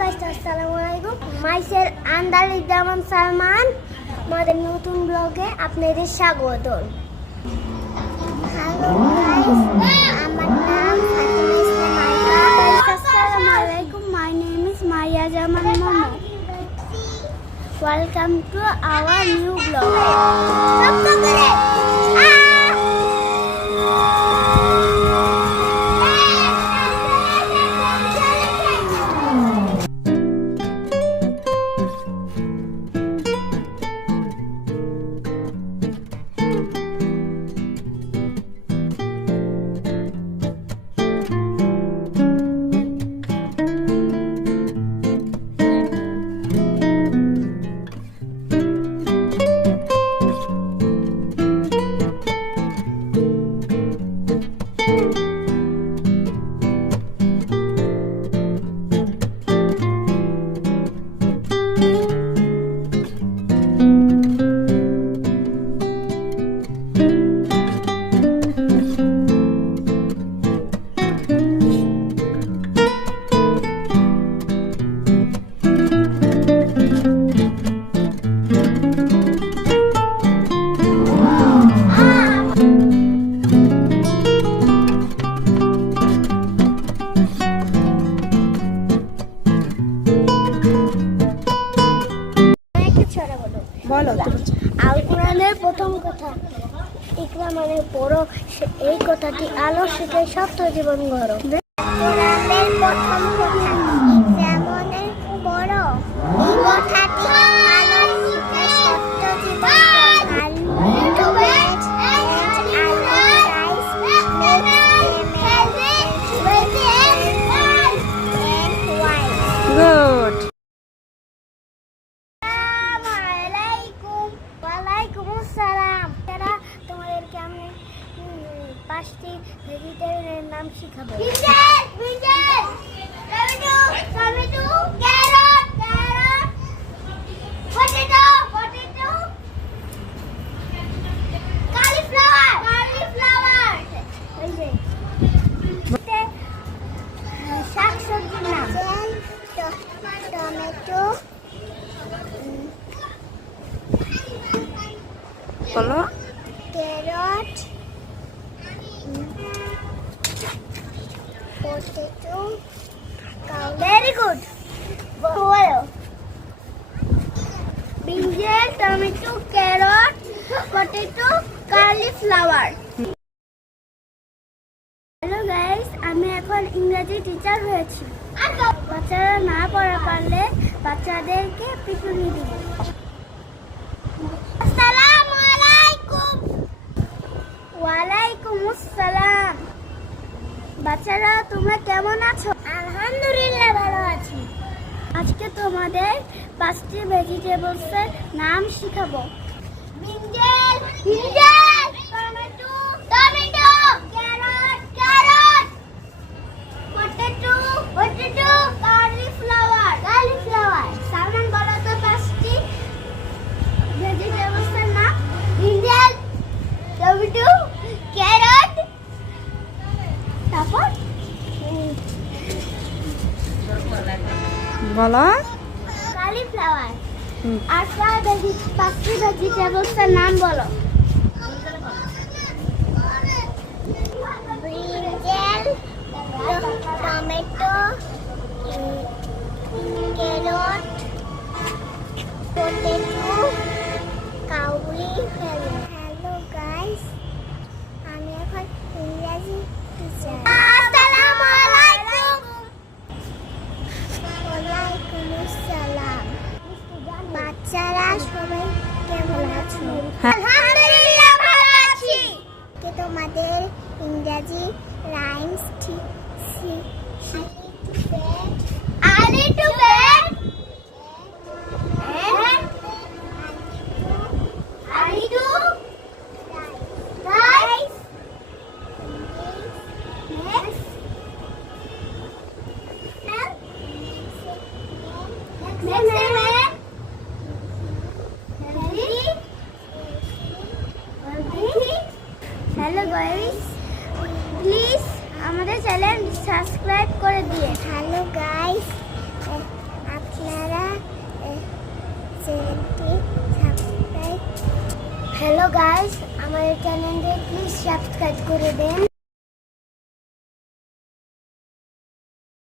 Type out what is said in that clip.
Guys, আসসালামু আলাইকুম। Micellar আন্দালিজামান Salman আমাদের নতুন ব্লগে আপনাদের স্বাগত। হ্যালো গাইস, আমার নাম ফাতিমা ইসলাম মাইয়া। আসসালামু আলাইকুম, মাই name is Maiya Zaman Momo. Welcome to our new blog. আল কোরআনের প্রথম কথা ইকরা মানে পড়ো, এই কথাটি আলো শিখে সত্য জীবন গড়ো। কোরআনের প্রথম কথা ইকরা মানে পড়ো, এই কথাটি আলো শিখে সত্য জীবন Good. তোমাদেরকে আমি 5টি ভেজিটেবলের নাম শিখাবো। শাকসবজির নাম টমেটো, বলো। carrot, potato, cow. Very good. Bolo. Brinjal, tomato, carrot, potato, cauliflower. Hello guys, আমি এখন ইংরেজি টিচার হয়েছি। বাচ্চারা না পড়া পারলে বাচ্চাদেরকে পিটুনি দিব। ওয়ালাইকুম আসসালাম। বাচ্চারা তোমরা কেমন আছো? আলহামদুলিল্লাহ ভালো আছি। আজকে তোমাদের 5টি ভেজিটেবলসের নাম শিখাবো। Brinjal, tomato, carrot, potato, cauliflower. Salman বলো তো 5টি ভেজিটেবলসের নাম। ব্রিঞ্জাল, টমেটো, ক্যারট, তারপর বলো। কালিফ্লাওয়ার। আর 5টি ভেজিটেবলসের নাম বলো। Brinjal, tomato, carrot, potato, cauliflower. Hello guys, আমি এখন ইংরেজি টিচার। আসসালামু আলাইকুম। ওয়ালাইকুম আসসালাম। বাচ্চারা সবাই কেমন আছো? আলহামদুলিল্লাহ ভালো আছি। তোমাদের ইংরেজি রাইমস ঠিক I need to bed. Hello guys, please আমাদের চ্যানেল সাবস্ক্রাইব হ্যালো গাইস, আমার চ্যানেলে প্লিজ সাবস্ক্রাইব করে দেন।